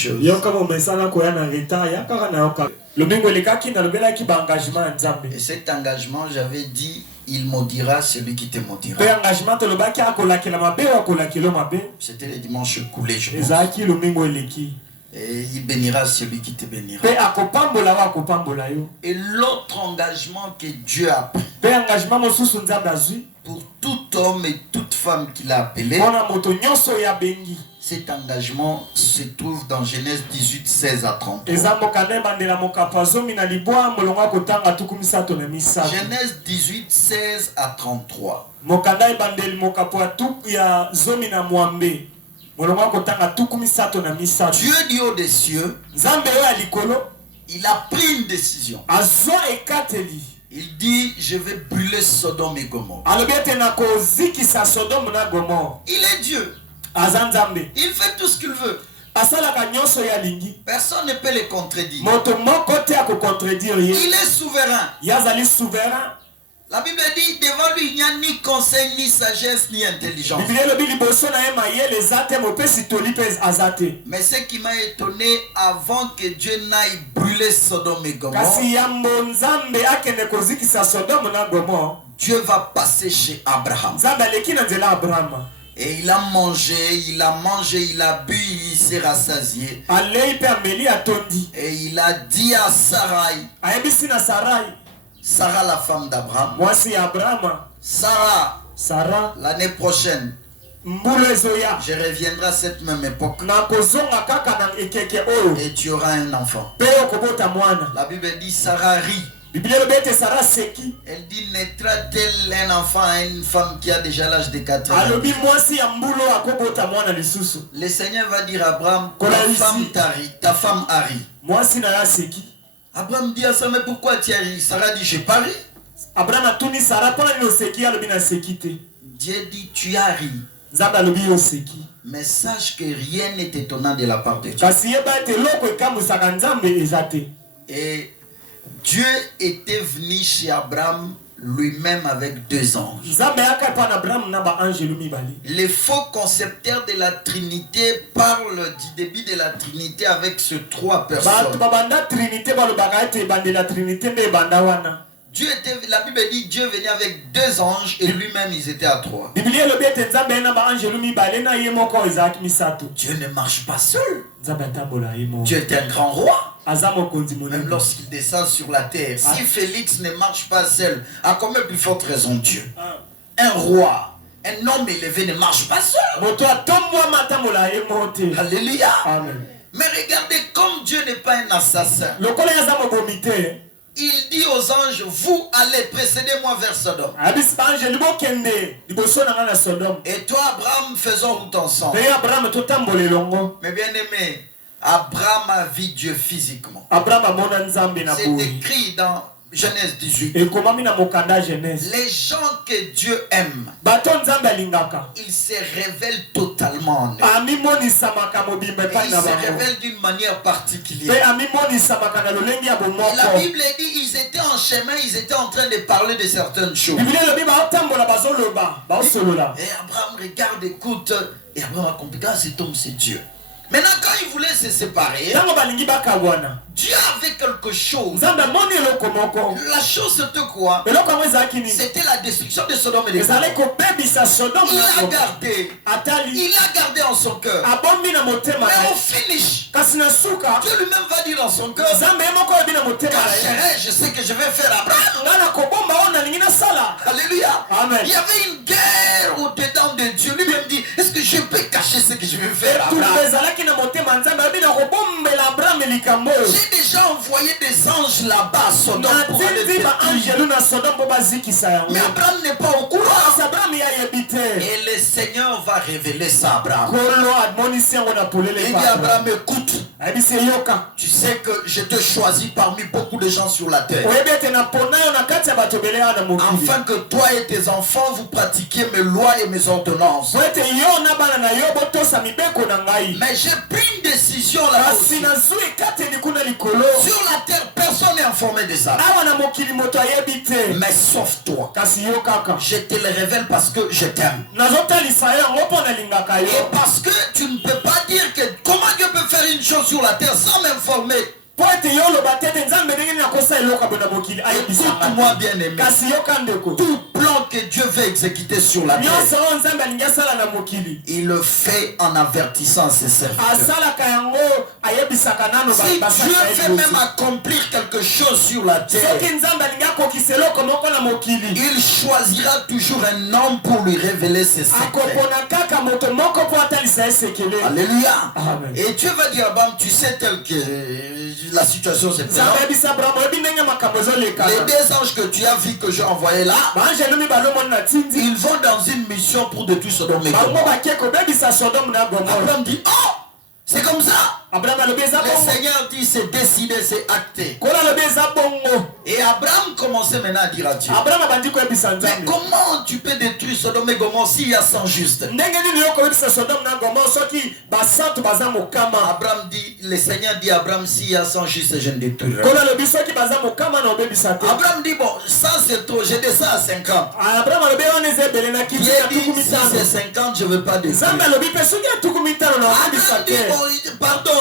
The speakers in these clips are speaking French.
chose. Et cet engagement, j'avais dit, il maudira celui qui te maudira. C'était le dimanche coulé, je pense. Et il bénira celui qui te bénira. Et l'autre engagement que Dieu a pris pour tout homme et toute femme qu'il a appelé, cet engagement se trouve dans Genèse 18, 16 à 30. Genèse 18, 16 à 33. Dieu dit au des cieux, il a pris une décision. Il dit, je vais brûler Sodome et Gomorrhe. Il est Dieu. Il fait tout ce qu'il veut. Personne ne peut le contredire. Il est souverain. La Bible dit, devant lui, il n'y a ni conseil, ni sagesse, ni intelligence. Mais ce qui m'a étonné, avant que Dieu n'aille brûler Sodome et Gomorrhe, Dieu va passer chez Abraham. Et il a mangé, il a bu, il s'est rassasié. Et il a dit à Sarai, Sarah, la femme d'Abraham, Sarah, l'année prochaine, je reviendrai à cette même époque et tu auras un enfant. La Bible dit, Sarah rit. Elle dit, naîtra-t-elle un enfant à une femme qui a déjà l'âge de 4 ans? Le Seigneur va dire à Abraham, ta femme a ri. Abraham dit à Sarah, mais pourquoi tu as ri? Sarah dit, j'ai pas ri. Dieu dit, tu as ri. Mais sache que rien n'est étonnant de la part de Dieu. Et Dieu était venu chez Abraham lui-même avec 2 anges. Les faux concepteurs de la Trinité parlent du début de la Trinité avec ces 3 personnes. Dieu était, la Bible dit, Dieu venait avec 2 anges et lui-même ils étaient à 3. Dieu ne marche pas seul. Dieu est un grand roi. Même lorsqu'il descend sur la terre. Si Félix ne marche pas seul, à combien plus forte raison Dieu? Un roi, un homme élevé ne marche pas seul. Alléluia. Mais regardez, comme Dieu n'est pas un assassin, il dit aux anges, vous allez, précédez-moi vers Sodome. Et toi, Abraham, faisons route ensemble. Mais bien aimé, Abraham a vu Dieu physiquement. C'est écrit dans Genèse 18. Les gens que Dieu aime, ils se révèlent totalement en eux. Ils se révèlent d'une manière particulière. Et la Bible dit, ils étaient en chemin, ils étaient en train de parler de certaines choses. Et Abraham regarde, écoute, et Abraham a compris, cet homme c'est Dieu. Maintenant, quand ils voulaient se séparer, Dieu avait quelque chose. La chose c'était quoi? C'était la destruction de Sodome et de Gomorrhe. Il a gardé en son cœur. Mais au finish, Dieu lui-même va dire dans son cœur, je sais que je vais faire Abraham. Alléluia. Amen. Il y avait une guerre au-dedans de Dieu. Lui-même dit, est-ce que je peux cacher ce que je vais faire Abraham? J'ai déjà envoyé des anges là-bas à Sodome pour aller détruire. Mais Abraham n'est pas au courant. Et le Seigneur va révéler ça à Abraham. Il dit à Abraham, écoute, tu sais que je te choisis parmi beaucoup de gens sur la terre, afin que toi et tes enfants vous pratiquiez mes lois et mes ordonnances. Mais j'ai pris une décision là-bas. Sur la terre, personne n'est informé de ça. Mais sauf toi. Je te le révèle parce que je t'aime. Et parce que tu ne peux pas dire que comment Dieu peut faire une chose sur la terre sans m'informer. Écoute-moi bien aimé. Tout plan que Dieu veut exécuter sur la terre, il le fait en avertissant ses serviteurs. Si Dieu veut même accomplir quelque chose sur la terre, il choisira toujours un homme pour lui révéler ses secrets. Alléluia. Amen. Et Dieu va dire à Abraham, tu sais tel que la situation se présente. Les 2 anges que tu as vu que j'ai envoyés là, ils vont dans une mission pour détruire Sodome et Gomorrhe. Abraham dit, oh, c'est comme ça. Le Seigneur dit, c'est décidé, c'est acté. Et Abraham commençait maintenant à dire à Dieu, mais comment tu peux détruire Sodome et Gomorrhe s'il y a 100 justes? Abraham dit, le Seigneur dit à Abraham, s'il y a 100 justes, je ne détruirai. Abraham dit, bon, 100 c'est trop, j'ai descendu à 50. Il dit, si c'est 50, je ne veux pas détruire. Abraham dit, bon, pardon,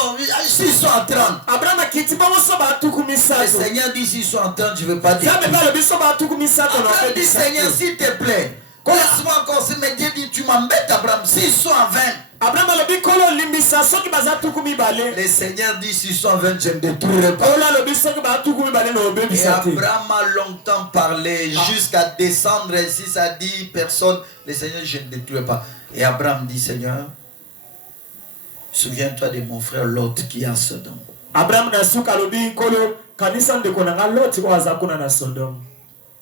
s'ils sont à 30. Le Seigneur dit, s'ils sont à 30, je ne veux pas détruire. Abraham dit, Seigneur, s'il te plaît, laisse-moi encore ce mais Dieu dit, tu m'embêtes, Abraham, s'ils sont à 20. Le Seigneur dit, s'ils sont à 20, je ne détruirai pas. Et Abraham a longtemps parlé jusqu'à descendre. Si ça dit personne, le Seigneur, je ne détruirai pas. Et Abraham dit, Seigneur, souviens-toi de mon frère Lot qui est à Sodome.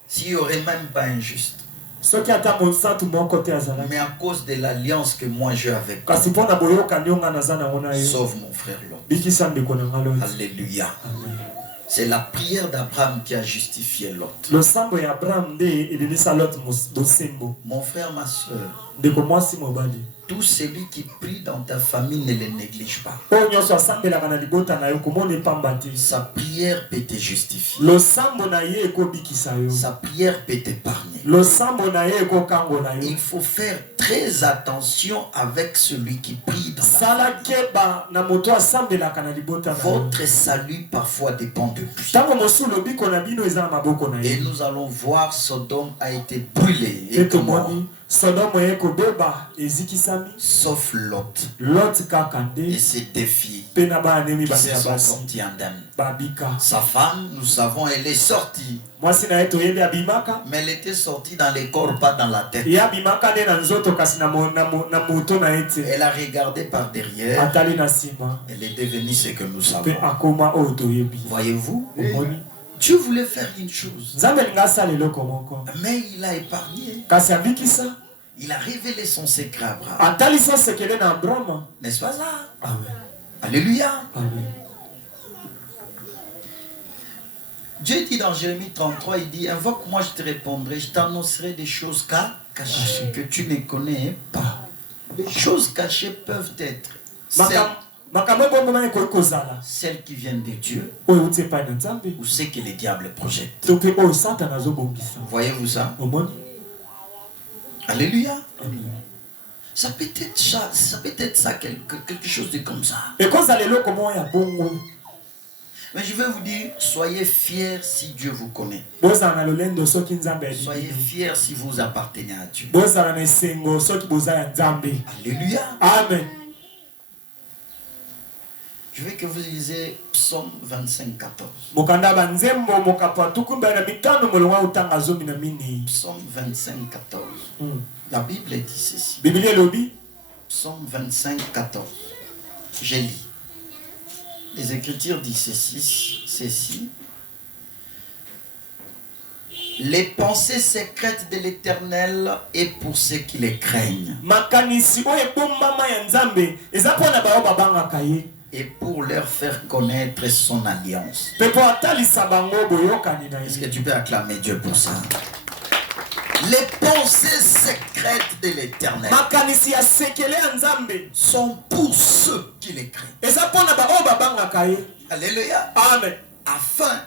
S'il n'y aurait même pas un juste, mais à cause de l'alliance que moi j'ai avec toi, sauve mon frère Lot. Alléluia. C'est la prière d'Abraham qui a justifié Lot. Mon frère, ma soeur, tout celui qui prie dans ta famille ne le néglige pas. Sa prière peut te justifier. Sa prière peut t'épargner. Il faut faire très attention avec celui qui prie dans la famille. Votre salut parfois dépend de lui. Et nous allons voir, Sodome a été brûlée. Et sauf Lot. Et ses deux filles qui se sont sorties indemnes. Sa femme, nous savons, elle est sortie. Mais elle était sortie dans les corps, pas dans la tête. Elle a regardé par derrière. Elle est devenue ce que nous savons. Voyez-vous? Dieu voulait faire une chose, mais il a épargné. Il a révélé son secret à Abraham. N'est-ce pas ça? Amen. Alléluia. Amen. Dieu dit dans Jérémie 33, il dit, invoque-moi, je te répondrai, je t'annoncerai des choses cachées que tu ne connais pas. Les choses cachées peuvent être celles qui viennent de Dieu ou ce que les diables projettent. Voyez-vous ça? Alléluia. Amen. Ça peut être ça, quelque chose de comme ça. Mais je vais vous dire, soyez fiers si Dieu vous connaît. Soyez fiers si vous appartenez à Dieu. Alléluia. Amen. Je veux que vous lisez Psaume 25, 14. Psaume 25, 14. La Bible dit ceci. Psaume 25, 14. Je lis. Les Écritures disent ceci. Les pensées secrètes de l'Éternel est pour ceux qui les craignent. Et pour leur faire connaître son alliance. Est-ce que tu peux acclamer Dieu pour ça? Les pensées secrètes de l'Éternel sont pour ceux qui les craignent. Alléluia. Amen. Afin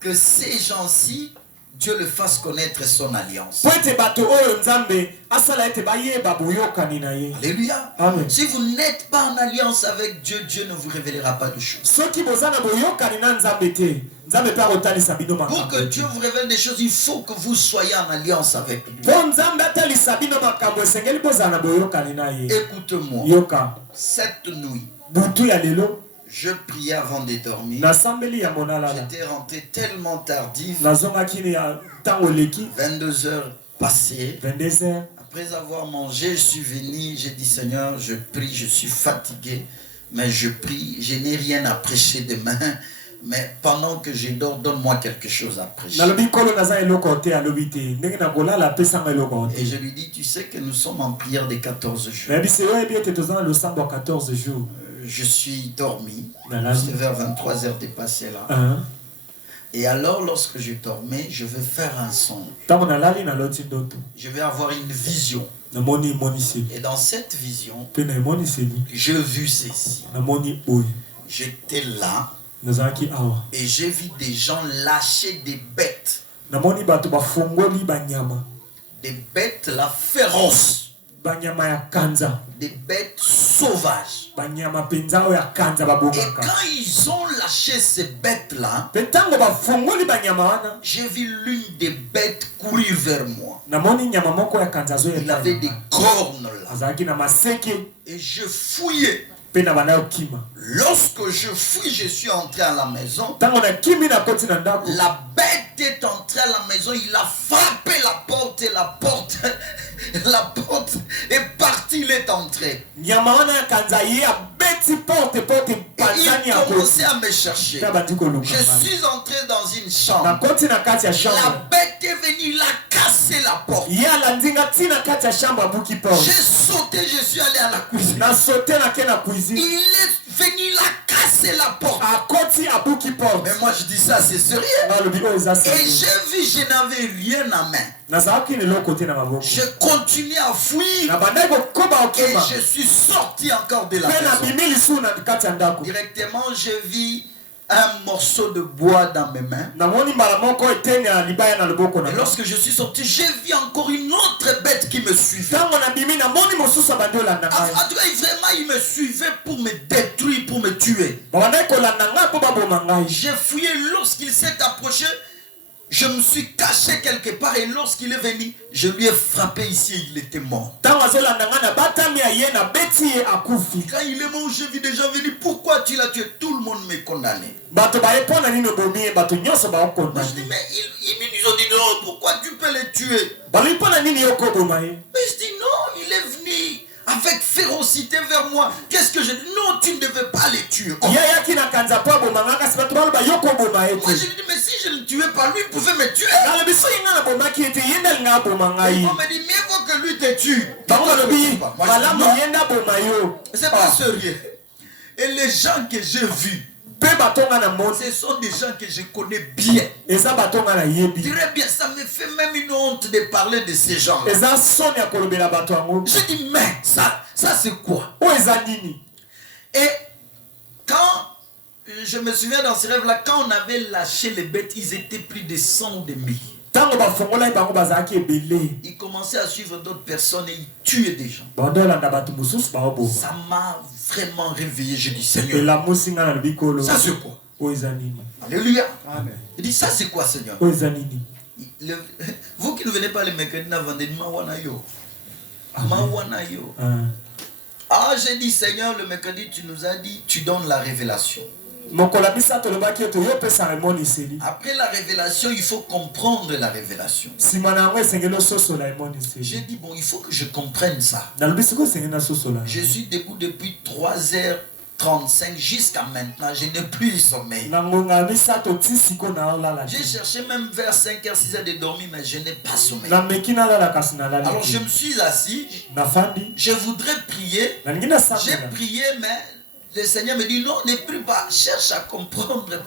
que ces gens-ci, Dieu le fasse connaître son alliance. Alléluia. Amen. Si vous n'êtes pas en alliance avec Dieu, Dieu ne vous révélera pas de choses. Pour que Dieu vous révèle des choses, il faut que vous soyez en alliance avec lui. Écoute-moi. Cette nuit, je priais avant de dormir. J'étais rentré tellement tardif. 22 heures passées. Après avoir mangé, je suis venu. J'ai dit, Seigneur, je prie, je suis fatigué. Mais je prie, je n'ai rien à prêcher demain. Mais pendant que je dors, donne-moi quelque chose à prêcher. Et je lui dis, tu sais que nous sommes en prière des 14 jours. Je suis dormi. C'était vers 23 heures dépassé là. Et alors, lorsque je dormais, je vais faire un son. Je vais avoir une vision. Et dans cette vision, je vis ceci. J'étais là. Et j'ai vu des gens lâcher des bêtes. Des bêtes là féroces. Des bêtes sauvages. Et quand ils ont lâché ces bêtes-là, j'ai vu l'une des bêtes courir vers moi. Il avait des cornes là. Et je fouillais. Lorsque je fouille, je suis entré à la maison. La bête est entrée à la maison. Il a frappé la porte et la porte est partie. Il est entré. Et il commençait à me chercher. Je suis entré dans une chambre. La bête est venue, il a cassé la porte. J'ai sauté, je suis allé à la cuisine. Il est venu, il a cassé la porte. Mais moi je dis ça, c'est sérieux. Et j'ai vu, je n'avais rien à main. Je continuais à fuir. Et je suis sorti encore de la maison. Directement, je vis un morceau de bois dans mes mains. Et lorsque je suis sorti, j'ai vu encore une autre bête qui me suivait. Vraiment, il me suivait pour me détruire, pour me tuer. J'ai fouillé. Lorsqu'il s'est approché, je me suis caché quelque part, et lorsqu'il est venu, je lui ai frappé ici, il était mort. Quand il est mort, je vis déjà venu. Pourquoi tu l'as tué? Tout le monde me condamnait. Moi je dis, mais ils ont dit non, pourquoi tu peux les tuer? Mais je dis non, il est venu avec férocité vers moi. Qu'est-ce que je dis? Non, tu ne devais pas les tuer. Oh. Moi je lui dis, mais si je ne le tuais pas, lui il pouvait me tuer. Et il me dit, mieux vaut que lui te tue. C'est pas sérieux. Et les gens que j'ai vus, ce sont des gens que je connais bien. Très bien, ça me fait même une honte de parler de ces gens. Je dis, mais ça c'est quoi? Et quand je me souviens dans ce rêve-là, quand on avait lâché les bêtes, ils étaient plus de 100 ou de 1000. Ils commençaient à suivre d'autres personnes et ils tuaient des gens. Ça m'a vraiment réveillé. Je dis, Seigneur, ça c'est quoi? Alléluia. Amen. Il dit, ça c'est quoi, Seigneur? Vous qui ne venez pas le mercredi, ah, j'ai dit, Seigneur, le mercredi, tu nous as dit, tu donnes la révélation. Après la révélation, il faut comprendre la révélation. J'ai dit, bon, il faut que je comprenne ça. Je suis debout depuis 3h35 jusqu'à maintenant. Je n'ai plus sommeil. J'ai cherché même vers 5h, 6h de dormir, mais je n'ai pas sommeil. Alors je me suis assis. Je voudrais prier. J'ai prié, mais le Seigneur me dit non, ne prie pas, cherche à comprendre.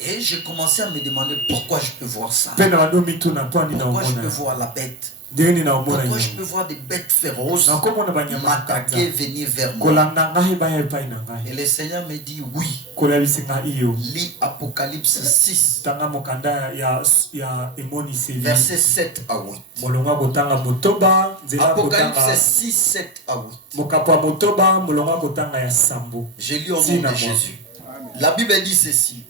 Et j'ai commencé à me demander pourquoi je peux voir ça. Pourquoi je peux voir la bête. Pourquoi je peux voir des bêtes féroces m'attaquer, venir vers moi? Et le Seigneur me dit oui. Lis Apocalypse 6, versets 7 à 8. Apocalypse 6, 7 à 8. Je lis au nom de Jésus. La Bible dit ceci.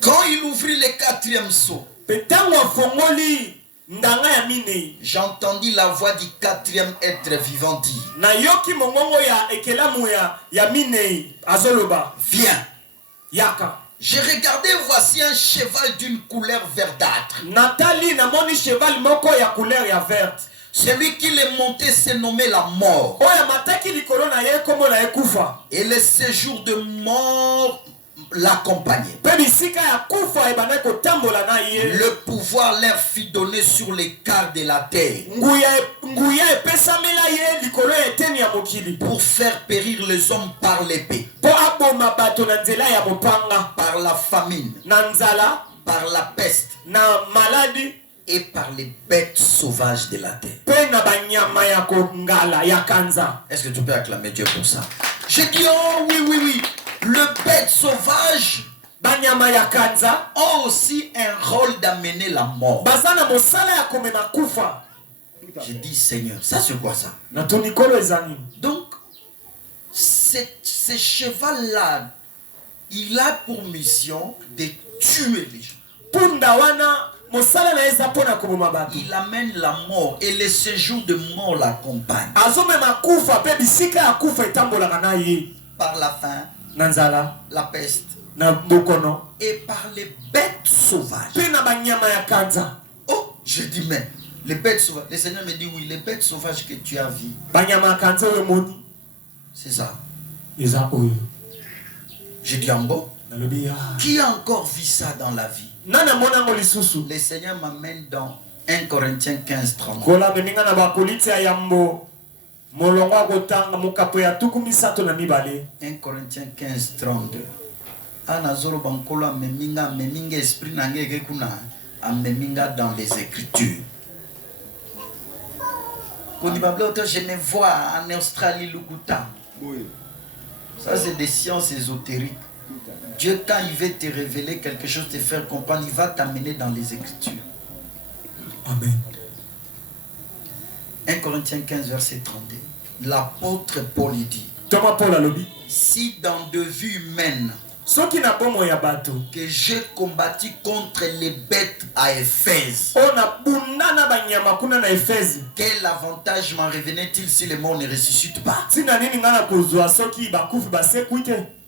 Quand il ouvrit le 4e sceau, j'entendis la voix du 4e être vivant dire: viens. J'ai regardé, voici un cheval d'une couleur verdâtre. Celui qui l'est monté s'est nommé la mort. Et le séjour de mort l'accompagnait. Le pouvoir leur fut donné sur les quarts de la terre pour faire périr les hommes par l'épée, par la famine, par la peste et par les bêtes sauvages de la terre. Est-ce que tu peux acclamer Dieu pour ça? J'ai dit oh oui, oui, oui. Le bête sauvage a aussi un rôle d'amener la mort. J'ai dit Seigneur, ça c'est quoi ça? Donc, ce cheval-là, il a pour mission de tuer les gens. Il amène la mort et le séjour de mort l'accompagne. Par la faim, la peste et par les bêtes sauvages. Oh, je dis mais les bêtes sauvages. Le Seigneur me dit oui, les bêtes sauvages que tu as vues, c'est ça. Je dis en bon, qui a encore vu ça dans la vie? Le Seigneur m'amène dans 1 Corinthiens 15, 32. 1 Corinthiens 15, 32. Anazoro bankolo meminga esprit nangeke kuna ameminga dans les Écritures. Je me vois en Australie Lukuta. Ça c'est des sciences ésotériques. Dieu, quand il veut te révéler quelque chose, te faire comprendre, il va t'amener dans les Écritures. Amen. 1 Corinthiens 15, verset 32. L'apôtre Paul dit: si dans de vue humaine que j'ai combattu contre les bêtes à Éphèse, quel avantage m'en revenait-il si les morts ne ressuscitent pas?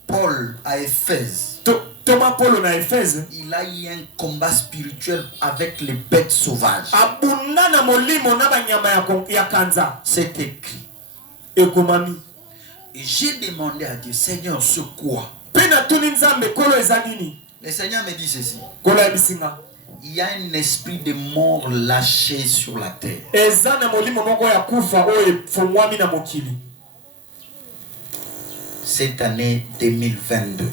Paul à Éphèse, il a eu un combat spirituel avec les bêtes sauvages. C'est écrit. Et j'ai demandé à Dieu: Seigneur, c'est quoi? Le Seigneur me dit ceci: il y a un esprit de mort lâché sur la terre. Cette année 2022.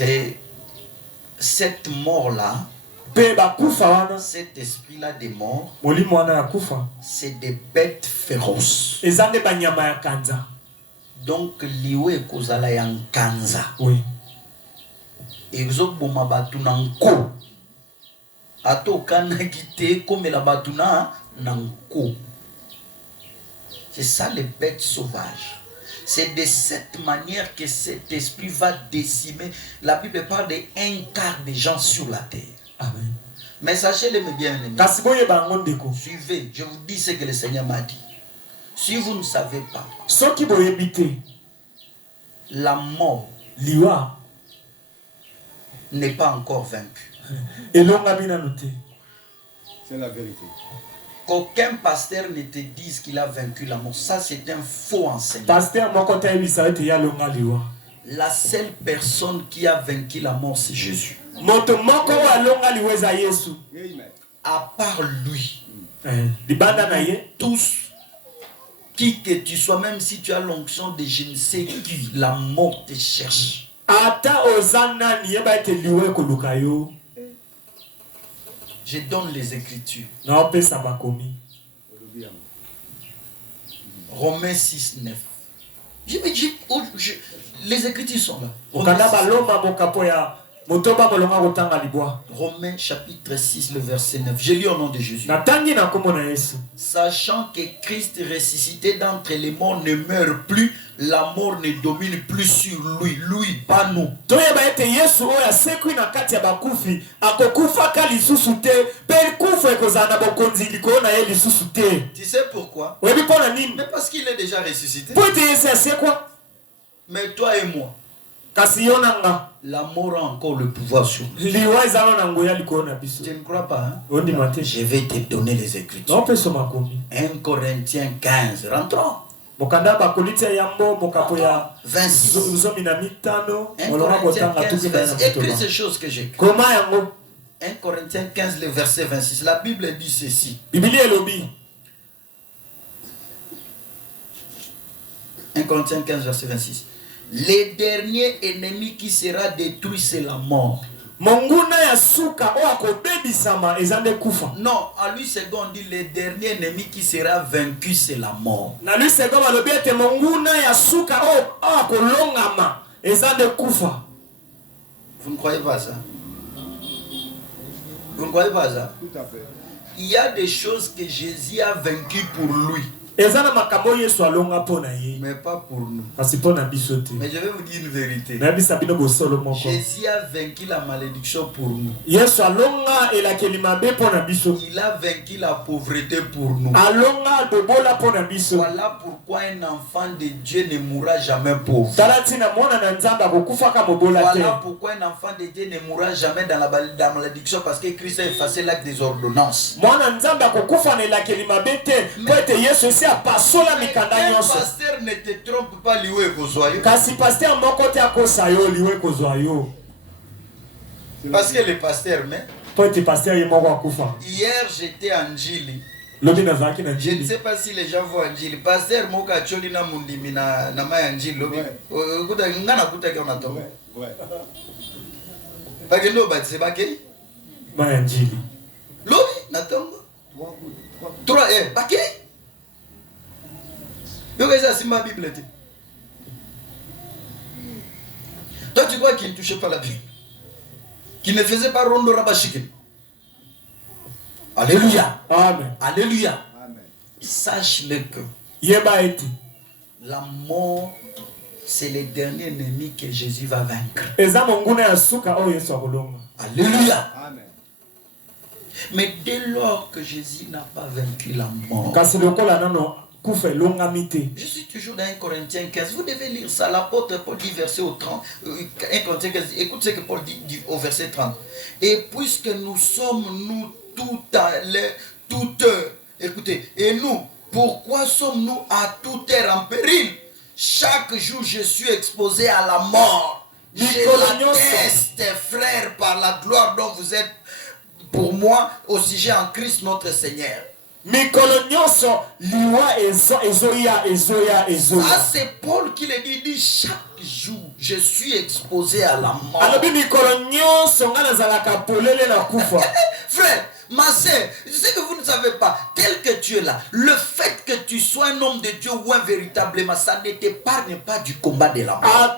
Et cette mort-là, cet esprit-là de mort, c'est des bêtes féroces. Donc, liwe kozala yang kanza. Oui. Exoboma batuna nko. Ato kana kite comme la batuna nanko. C'est ça les bêtes sauvages. C'est de cette manière que cet esprit va décimer. La Bible parle de 1/4 des gens sur la terre. Amen. Mais sachez-le bien, amis. Suivez, je vous dis ce que le Seigneur m'a dit. Si vous ne savez pas, la mort n'est pas encore vaincue. C'est la vérité. Qu'aucun pasteur ne te dise qu'il a vaincu la mort. Ça, c'est un faux enseignement. La seule personne qui a vaincu la mort, c'est Jésus. À part lui, tous, qui que tu sois, même si tu as l'onction de je ne sais qui, la mort te cherche. Je donne les Écritures. Romains 6, 9. Les Écritures sont là. Romains chapitre 6, le verset 9. Je lis au nom de Jésus. Sachant que Christ ressuscité d'entre les morts ne meurt plus, la mort ne domine plus sur lui. Lui, pas nous. Tu sais pourquoi? Mais parce qu'il est déjà ressuscité. Mais toi et moi, la mort a encore le pouvoir sur nous. Tu ne crois pas, hein? Je vais te donner les Écritures. 1 Corinthiens 15. Rentrons. 26. 1 Corinthiens 15. Écris ces choses que j'écris. 1 Corinthiens 15, le verset 26. La Bible dit ceci. 1 Corinthiens 15, verset 26. Le dernier ennemi qui sera détruit, c'est la mort. Non, à lui second on dit le dernier ennemi qui sera vaincu, c'est la mort. Vous ne croyez pas ça? Vous ne croyez pas ça? Tout à fait. Il y a des choses que Jésus a vaincues pour lui. Mais pas pour nous. Mais je vais vous dire une vérité. Jésus a vaincu la malédiction pour nous. Il a vaincu la pauvreté pour nous. Voilà pourquoi un enfant de Dieu ne mourra jamais pauvre. Voilà pourquoi un enfant de Dieu ne mourra jamais dans la malédiction, parce que Christ a effacé l'acte des ordonnances. Mais un pasteur ne te trompe pas, liwe kozoyo. Parce que le pasteur, mais hier j'étais en Djili. Je ne sais pas si les gens voient en Djili. Pasteur Moka Choli na mundimi na maya en Djili. Ngana kuta ke onato. Bagendo ba se bakei? Maya en Djili. Lobi natongo. 3 bakei? Ma Bible. Toi, tu crois qu'il ne touchait pas la Bible? Qu'il ne faisait pas rondo rabashikin? Alléluia. Amen. Alléluia. Amen. Sache-le que la mort, c'est le dernier ennemi que Jésus va vaincre. Alléluia. Amen. Mais dès lors que Jésus n'a pas vaincu la mort, je suis toujours dans 1 Corinthiens 15. Vous devez lire ça. L'apôtre Paul dit verset au 30. 1 Corinthiens 15. Écoute ce que Paul dit au verset 30. Et puisque nous sommes, nous, toute heure. Écoutez. Et nous, pourquoi sommes-nous à toute heure en péril? Chaque jour, je suis exposé à la mort. Je l'atteste, frères, par la gloire dont vous êtes pour moi au sujet en Christ notre Seigneur. Ça c'est Paul qui le dit, il dit chaque jour je suis exposé à la mort. Frère, ma sœur, je sais que vous ne savez pas, tel que tu es là, le fait que tu sois un homme de Dieu ou un véritablement, ça ne t'épargne pas du combat de la mort.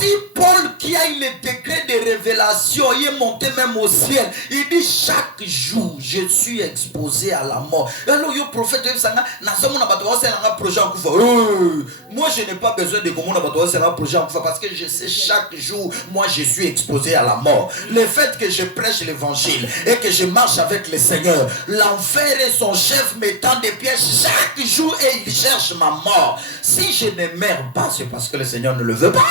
Si Paul qui a eu le degré de révélation, il est monté même au ciel, il dit chaque jour je suis exposé à la mort. Alors le prophète moi je n'ai pas besoin de projet parce que je sais chaque jour moi je suis exposé à la mort. Le fait que je prêche l'évangile et que je marche avec le Seigneur, l'enfer et son chef me tend des pièges chaque jour et il cherche ma mort. Si je ne meurs pas, c'est parce que le Seigneur ne le veut pas.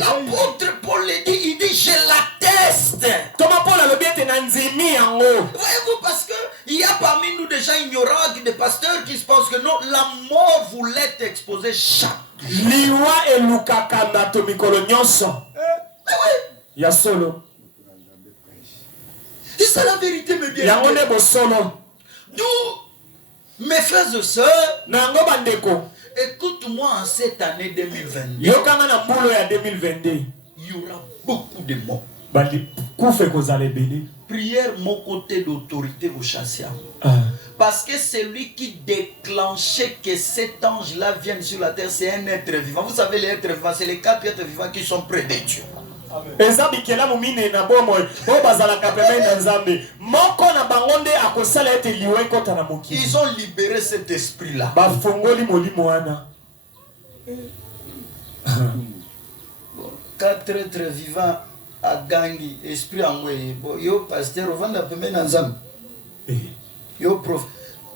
L'apôtre Paul le dit, il dit je l'atteste. Voyez-vous, parce qu'il y a parmi nous des gens ignorants, des pasteurs qui se pensent que non, la mort vous l'êtes exposé chaque jour. Mais oui. C'est ça la vérité, mes bien. Nous, mes frères et sœurs, écoute-moi en cette année 2022. Il y aura beaucoup de morts. Prière, mon côté d'autorité, vous chassez. Parce que celui qui déclenchait que cet ange-là vienne sur la terre, c'est un être vivant. Vous savez, les êtres vivants, c'est les 4 êtres vivants qui sont près de Dieu. Ils ont libéré cet esprit-là. 4 êtres vivants à Gangi, esprit en moi. Yo pasteur, on va appeler Nanzam. Yo prof.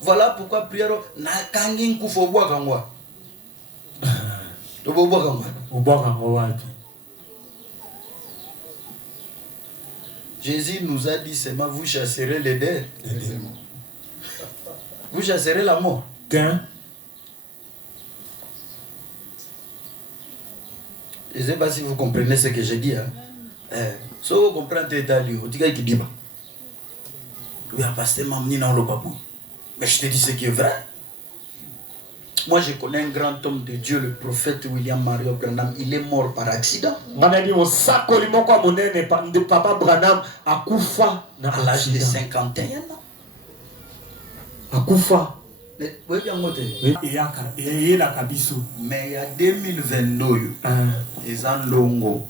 Voilà pourquoi prière na Gangi kufo bois kangwa. To bois kangwa. O bois kangwa. Jésus nous a dit seulement vous chasserez les dés. Vous chasserez la mort. Je ne sais pas si vous comprenez ce que je dis. Si vous comprenez, vous dites qu'il dit pas. Oui, pasteur, mais je te dis ce qui est vrai. Moi, je connais un grand homme de Dieu, le prophète William Mario Branham. Il est mort par accident. À l'âge de 51 ans. Mais il y a 2022, ils ont longo.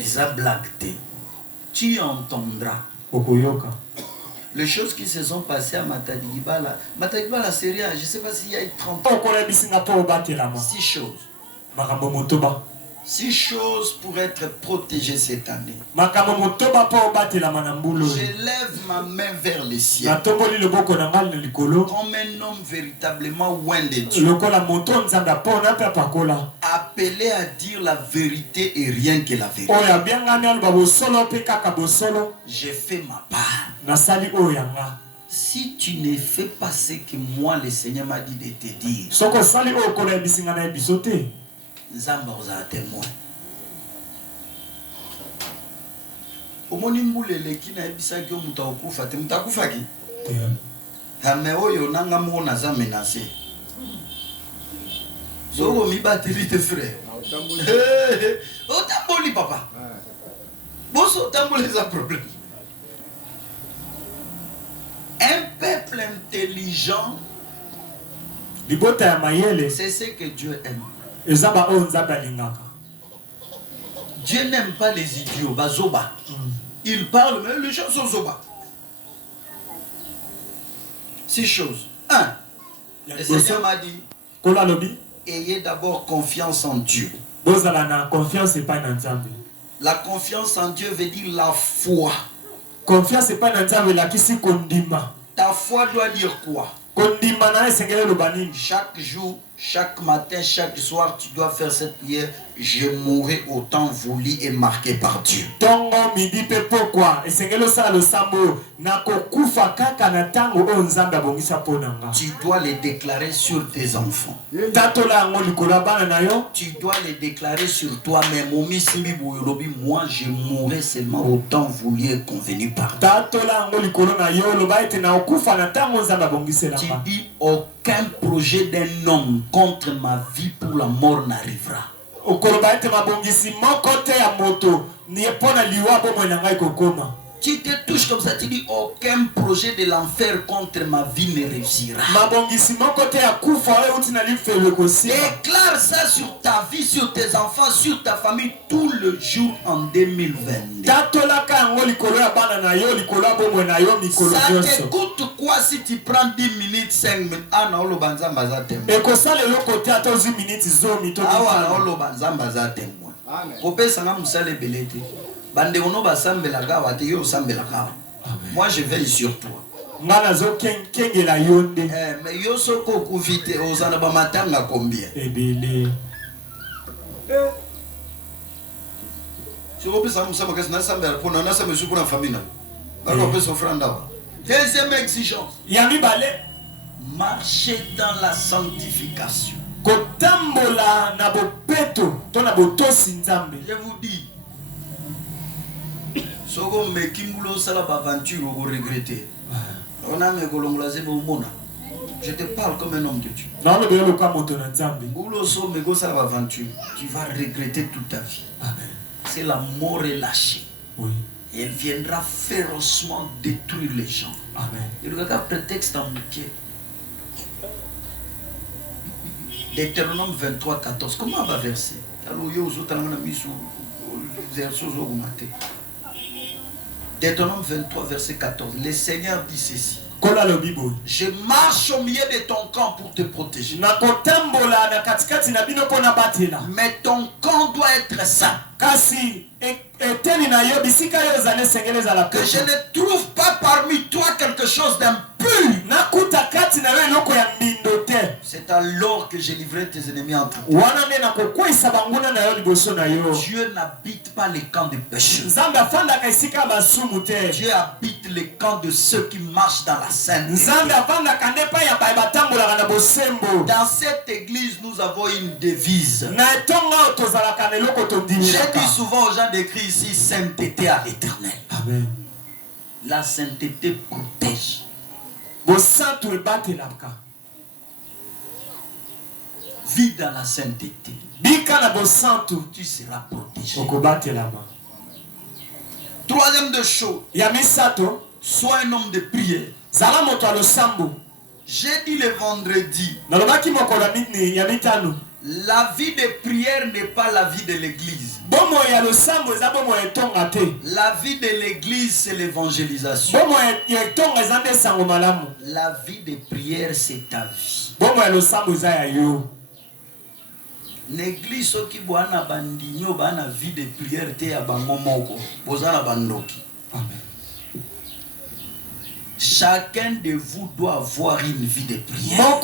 Ils ont blagué. Tu entendras. Les choses qui se sont passées à Matadibala. Matadibala, c'est rien. Je ne sais pas s'il y a eu 30 ans. 6 choses. 6 choses pour être protégé cette année. Je lève ma main vers les cieux. Comme un homme véritablement loin de Dieu. Appelé à dire la vérité et rien que la vérité. J'ai fait ma part. Si tu ne fais pas ce que moi le Seigneur m'a dit de te dire, Nzamba oza témoin. Omoni mbule leki na ebisa ki omuta okufa te mutakufa ki. Hame oyo nanga mo na za menacer. Zoko mi batiri te frère. Otamboli papa. Boso otamboli za problème. Un peuple intelligent, c'est ce que Dieu aime. Dieu n'aime pas les idiots, bazoba. Il parle, mais les gens sont zoba. 6 choses. 1. Le Seigneur m'a dit, ayez d'abord confiance en Dieu. La confiance en Dieu veut dire la foi. Confiance pas dans la qui si kondima. Ta foi doit dire quoi? Chaque jour, chaque matin, chaque soir, tu dois faire cette prière. Je mourrai au temps voulu et marqué par Dieu. Tu dois les déclarer sur tes enfants. Tu dois les déclarer sur toi-même. Moi, je mourrai seulement au temps voulu et convenu par Dieu. Tu dis aucun projet d'un homme contre ma vie pour la mort n'arrivera. Tu te touches comme ça, tu dis aucun projet de l'enfer contre ma vie ne réussira. Déclare ça sur ta vie, sur tes enfants, sur ta famille tout le jour en 2022. Ça te coûte quoi si tu prends 10 minutes, 5 minutes? Ah non, le banza baza témoin. Ah non, le banza baza témoin. Kopé sanga musale belete. Bande ono basambela gawa te yo sambela gawa. Moi je veille sur toi. Mais yo soko kuvite ozana ba matanga combien? Ebele. Si vous pensez que vous avez sambela pour na sambela sur la famille na. Ba ko pe sofranda. Deuxième exigence. Yami balé. Marcher dans la sanctification. Je vous dis, Sogo me kimbulo sala aventure au regretter. On a mes golongolazé au mona. Je te parle comme un homme de Dieu. Non, mais le cas montonnant. Boulo so me go sala aventure. Tu vas regretter toute ta vie. Amen. C'est la mort relâchée. Oui. Et elle viendra férocement détruire les gens. Amen. Et le gars prétexte en bouquet. Deutéronome 23, 14. Comment on va verser? Deutéronome 23, verset 14. Le Seigneur dit ceci. Je marche au milieu de ton camp pour te protéger. Mais ton camp doit être sain. Que je ne trouve pas parmi toi quelque chose d'impur. C'est alors que j'ai livré tes ennemis entre toi. Dieu n'habite pas les camps des pécheurs. Dieu habite les camps de ceux qui marchent dans la sainteté. Dans cette église, nous avons une devise. J'ai dit souvent aux gens d'écrire ici sainteté à l'éternel. Amen. La sainteté protège. Vis dans la sainteté. Tu seras protégé. Troisième de chose. Sois un homme de prière. J'ai dit le vendredi. La vie de prière n'est pas la vie de l'église. La vie de l'église, c'est l'évangélisation. La vie de prière, c'est ta vie. L'église, ceux qui boivent na bandinyo, na vie de prière, te ya bangomoko, bozana bandoki. Chacun de vous doit avoir une vie de prière.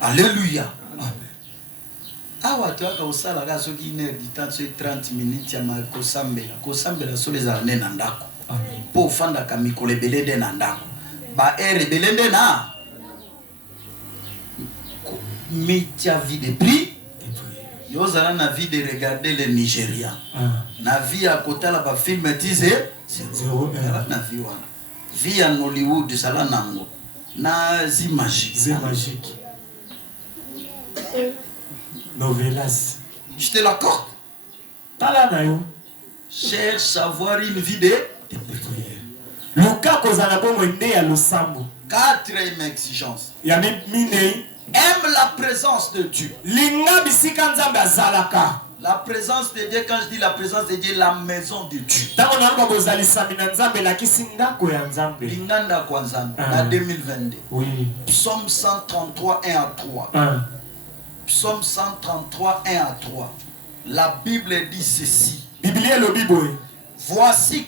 Alléluia. Awa tu as osala ka soki une heure du temps sur 30 minutes ya kosambela so les années na ndako. Po fanda ka mikolo belé de na ndako. Ba ere belende na mitia vie de prière. Yozala na vie de regarder les Nigérians. Na vie à côté la ba film disé c'est na vie wana. Vie en Hollywood sala nango. Na zi magique. Novelas. Je te l'accorde. Cherche à avoir une vie de quatrième exigence. Aime la présence de Dieu. La présence de Dieu, quand je dis la présence de Dieu, la maison de Dieu. Linganda Kwanzambe, en 2022. Oui. Psaume 133, 1 à 3. Psaume 133, 1 à 3. La Bible dit ceci. Voici